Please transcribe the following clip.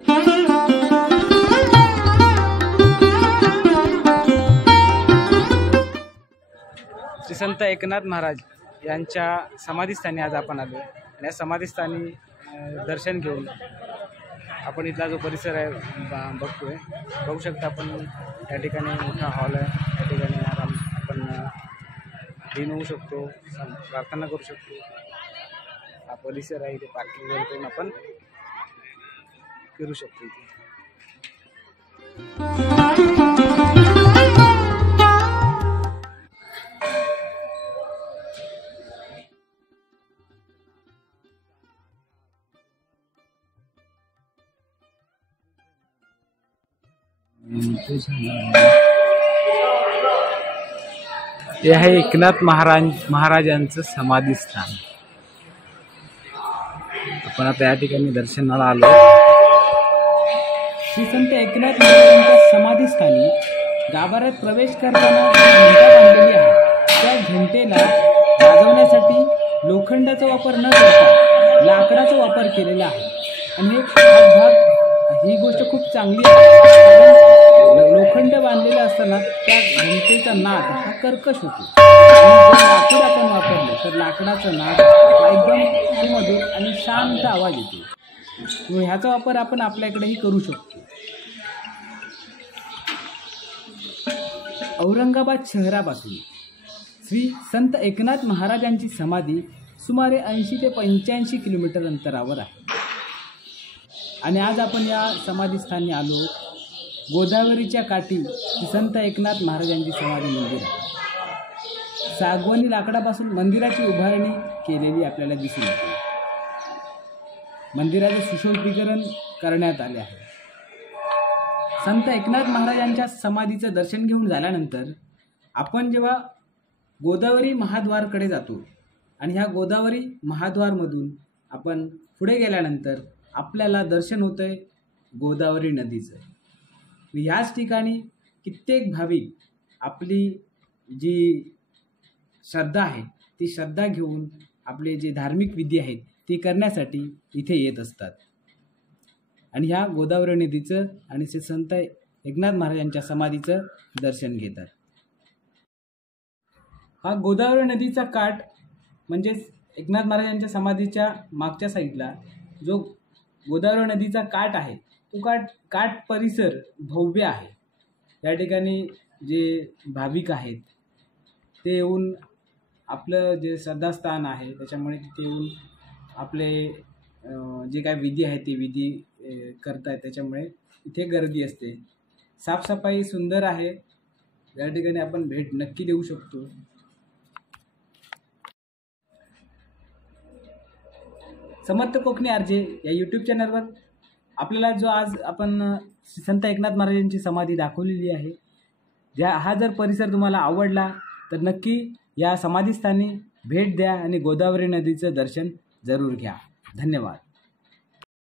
श्री संत एकनाथ महाराज यांच्या समाधीस्थानी आज आपण आलो आणि या समाधीस्थानी दर्शन घेऊन आपण इथला जो परिसर आहे बघतोय। बघू शकता आपण या ठिकाणी मोठा हॉल आहे। या ठिकाणी आराम आपण दिन होऊ शकतो, प्रार्थना करू शकतो। हा परिसर आहे, इथे पार्किंग करून आपण फिरू शकतो इथे। हे आहे एकनाथ महाराजांचं समाधीस्थान। आपण आता या ठिकाणी दर्शनाला आलो। श्री संत एकनाथ महाराजांच्या समाधीस्थानी गाभाऱ्यात प्रवेश करताना घंटा बांधलेली आहे। त्या घंटेला वाजवण्यासाठी लोखंडाचा वापर न करता लाकडाचा वापर केलेला आहे आणि ही गोष्ट खूप चांगली आहे। लोखंड बांधलेले असताना त्या घंटेचा नाद हा कर्कश होतो आणि जर लाकूड आपण वापरले तर लाकडाचा नाद एकदम सुमधुर आणि शांत आवाज येतो। ह्याचा वापर आपण आपल्याकडेही करू शकतो। औरंगाबाद शहरापासून श्री संत एकनाथ महाराजांची समाधी सुमारे 80 ते 85 किलोमीटर अंतरावर आहे आणि आज आपण या समाधीस्थानी आलो। गोदावरीच्या काठी श्री संत एकनाथ महाराजांची समाधी मंदिर आहे। सागवानी लाकडापासून मंदिराची उभारणी केलेली आपल्याला दिसून येते। मंदिराचे सुशोभीकरण करण्यात आले आहे। संत एकनाथ महाराजांच्या समाधीचं दर्शन घेऊन झाल्यानंतर आपण जेव्हा गोदावरी महाद्वारकडे जातो आणि ह्या गोदावरी महाद्वारमधून आपण पुढे गेल्यानंतर आपल्याला दर्शन होतंय गोदावरी नदीचं। याच ठिकाणी कित्येक भाविक आपली जी श्रद्धा आहे ती श्रद्धा घेऊन आपले जे धार्मिक विधी आहेत ती करण्यासाठी इथे येत असतात आणि ह्या गोदावरी नदीचं आणि श्री संत एकनाथ महाराजांच्या समाधीचं दर्शन घेतात। हा गोदावरी नदीचा काठ म्हणजेच एकनाथ महाराजांच्या समाधीच्या मागच्या साईडला जो गोदावरी नदीचा काठ आहे तो काठ परिसर भव्य आहे। या ठिकाणी जे भाविक आहेत ते येऊन आपलं जे श्रद्धास्थान आहे त्याच्यामुळे तिथे येऊन आपले जे काय विधी आहेत ते विधी करतायत, त्याच्यामुळे इथे गर्दी असते। साफसफाई सुंदर आहे। या ठिकाणी आपण भेट नक्की देऊ शकतो। समर्थ कोकणी आरजे या यूट्यूब चॅनलवर आपल्याला जो आज आपण संत एकनाथ महाराजांची समाधी दाखवलेली आहे, हा जर परिसर तुम्हाला आवडला तर नक्की या समाधीस्थानी भेट द्या आणि गोदावरी नदीचं दर्शन जरूर घ्या। धन्यवाद।